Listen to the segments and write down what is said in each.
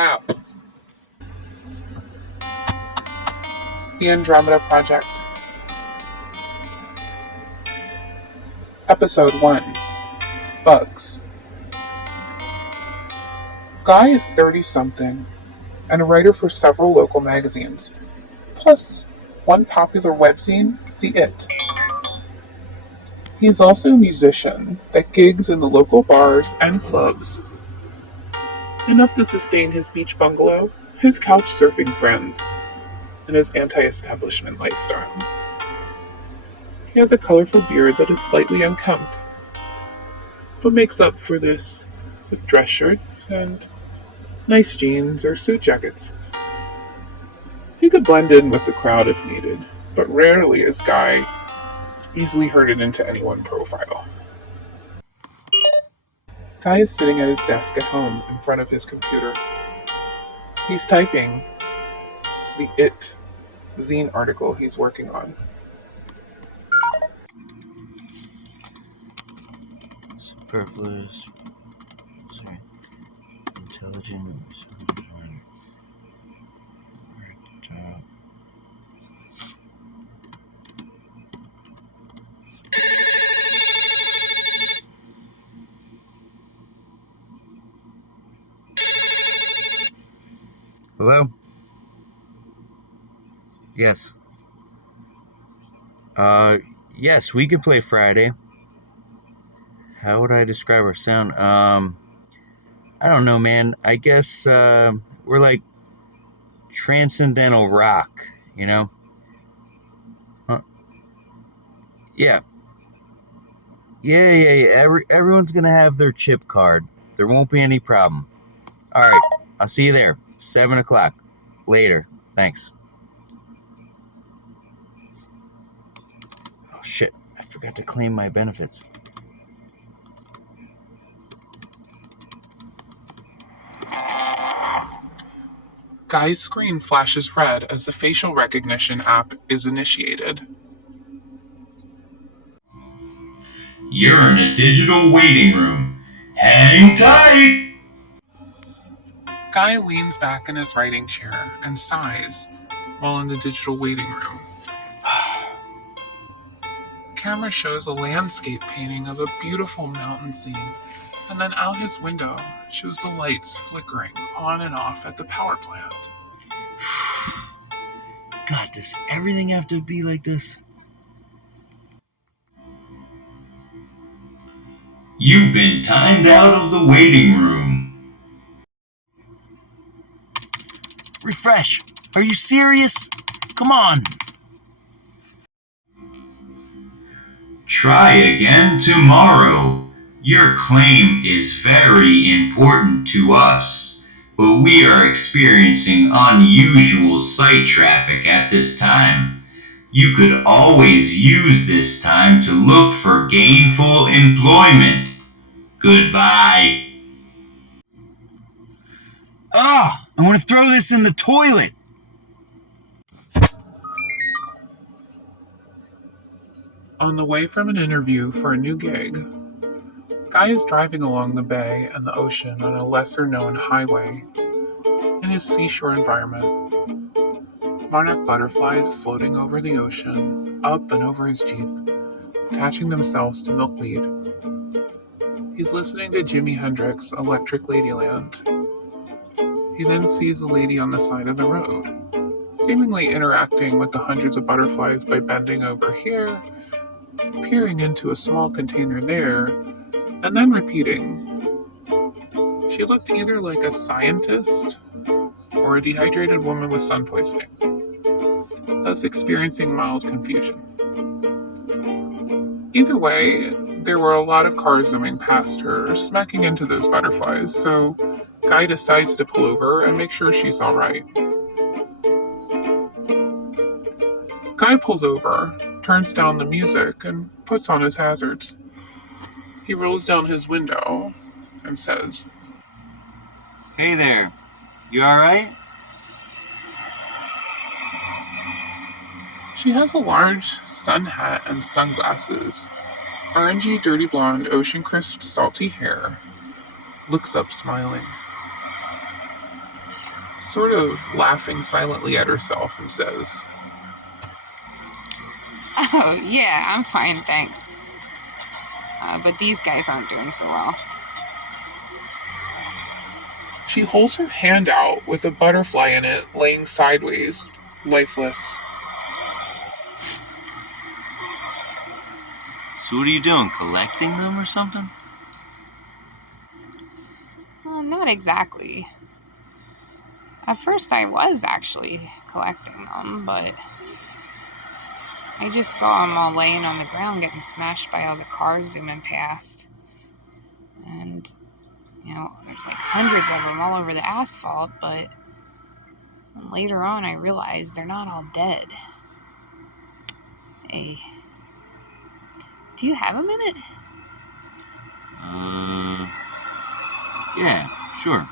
Recap. The Andromeda Project. Episode 1. Bugs. Guy is 30-something and a writer for several local magazines, plus one popular webzine, The It. He is also a musician that gigs in the local bars and clubs, enough to sustain his beach bungalow, his couch surfing friends, and his anti-establishment lifestyle. He has a colorful beard that is slightly unkempt, but makes up for this with dress shirts and nice jeans or suit jackets. He could blend in with the crowd if needed, but rarely is Guy easily herded into any one profile. Guy is sitting at his desk at home in front of his computer. He's typing the It zine article he's working on. Superfluous, intelligent, Hello? Yes. Yes, we could play Friday. How would I describe our sound? I don't know, man. I guess, we're like transcendental rock, you know? Huh? Yeah. Yeah. Everyone's gonna have their chip card. There won't be any problem. Alright, I'll see you there. 7 o'clock. Later. Thanks. Oh, shit. I forgot to claim my benefits. Guy's screen flashes red as the facial recognition app is initiated. You're in a digital waiting room. Hang tight! Guy leans back in his writing chair and sighs while in the digital waiting room. Camera shows a landscape painting of a beautiful mountain scene, and then out his window shows the lights flickering on and off at the power plant. God, does everything have to be like this? You've been timed out of the waiting room. Refresh! Are you serious? Come on! Try again tomorrow. Your claim is very important to us, but we are experiencing unusual site traffic at this time. You could always use this time to look for gainful employment. Goodbye. Ah! I want to throw this in the toilet! On the way from an interview for a new gig, Guy is driving along the bay and the ocean on a lesser-known highway in his seashore environment. Monarch butterflies floating over the ocean, up and over his Jeep, attaching themselves to milkweed. He's listening to Jimi Hendrix' Electric Ladyland. He then sees a lady on the side of the road, seemingly interacting with the hundreds of butterflies by bending over here, peering into a small container there, and then repeating. She looked either like a scientist or a dehydrated woman with sun poisoning, thus experiencing mild confusion. Either way, there were a lot of cars zooming past her, smacking into those butterflies, so Guy decides to pull over and make sure she's alright. Guy pulls over, turns down the music, and puts on his hazards. He rolls down his window and says, Hey there. You alright? She has a large sun hat and sunglasses, orangey, dirty blonde, ocean-crisped, salty hair, looks up smiling. sort of laughing silently at herself, and says, Oh, yeah, I'm fine, thanks. But these guys aren't doing so well. She holds her hand out with a butterfly in it laying sideways, lifeless. So what are you doing, collecting them or something? Well, not exactly. At first I was actually collecting them, but I just saw them all laying on the ground getting smashed by all the cars zooming past. And, there's like hundreds of them all over the asphalt, but later on I realized they're not all dead. Hey, do you have a minute? Yeah, sure.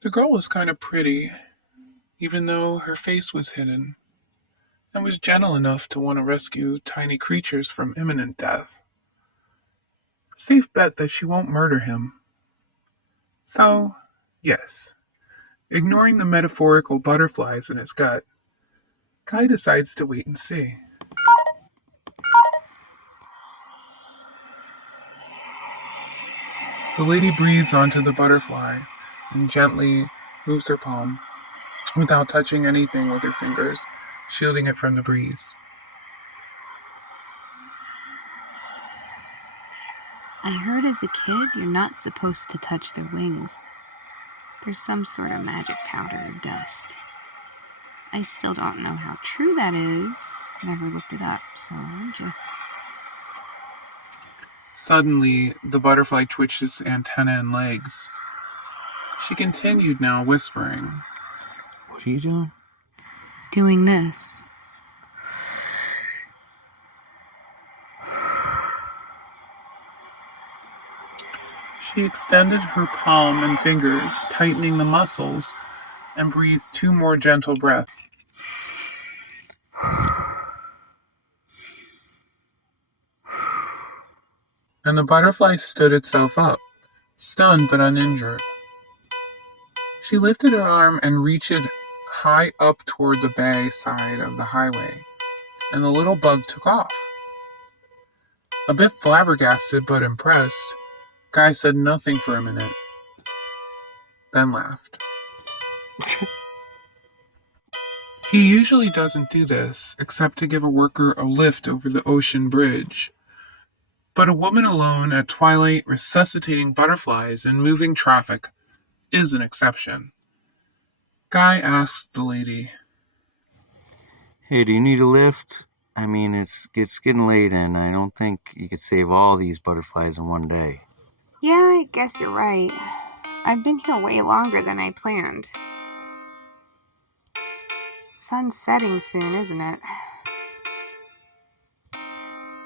The girl was kind of pretty, even though her face was hidden, and was gentle enough to want to rescue tiny creatures from imminent death. Safe bet that she won't murder him. So, yes, ignoring the metaphorical butterflies in his gut, Guy decides to wait and see. The lady breathes onto the butterfly and gently moves her palm, without touching anything with her fingers, shielding it from the breeze. I heard as a kid you're not supposed to touch their wings. There's some sort of magic powder or dust. I still don't know how true that is. Never looked it up, so I'm just... Suddenly, the butterfly twitches antenna and legs. She continued now, whispering, What are you doing? doing this. She extended her palm and fingers, tightening the muscles, and breathed 2 more gentle breaths. And the butterfly stood itself up, stunned but uninjured. She lifted her arm and reached high up toward the bay side of the highway, and the little bug took off. A bit flabbergasted but impressed, Guy said nothing for a minute, then laughed. He usually doesn't do this, except to give a worker a lift over the ocean bridge. But a woman alone at twilight resuscitating butterflies and moving traffic is an exception. Guy asked the lady, Hey, do you need a lift? I mean, it's getting late, and I don't think you could save all these butterflies in one day. Yeah, I guess you're right. I've been here way longer than I planned. Sun's setting soon, isn't it?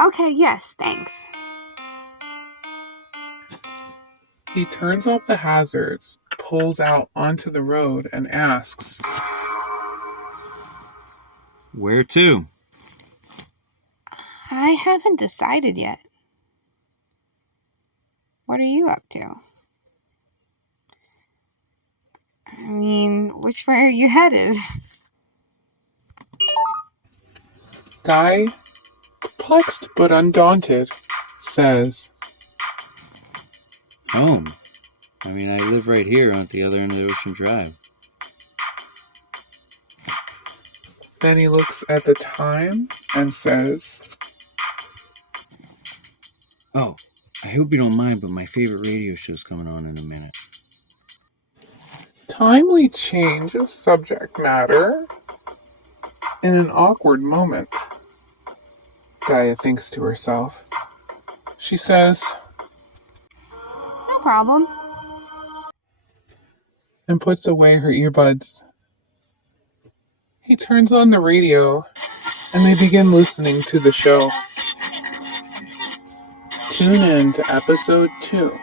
Okay, yes, thanks. He turns off the hazards, pulls out onto the road, and asks, Where to? I haven't decided yet. What are you up to? I mean, which way are you headed? Guy, perplexed but undaunted, says, Home. I mean, I live right here on the other end of the Ocean Drive. Then he looks at the time and says, Oh, I hope you don't mind, but my favorite radio show's coming on in a minute. timely change of subject matter in an awkward moment. Gaia thinks to herself. She says, No problem. and puts away her earbuds. He turns on the radio, and they begin listening to the show. Tune in to episode 2,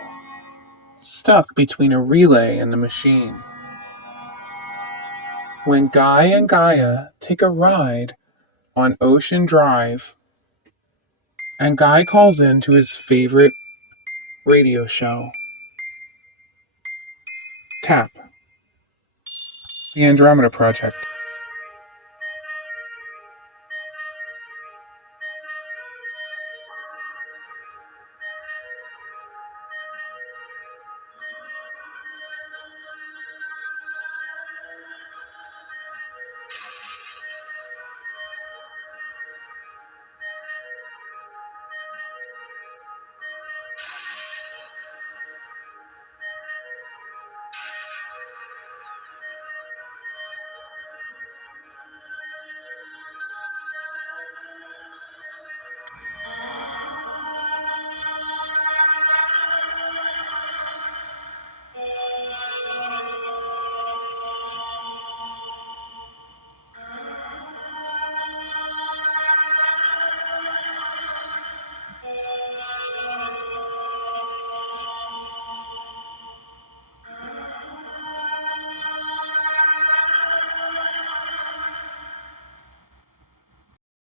Stuck Between a Relay and the Machine. When Guy and Gaia take a ride on Ocean Drive, and Guy calls in to his favorite radio show. Tap. The Andromeda Project.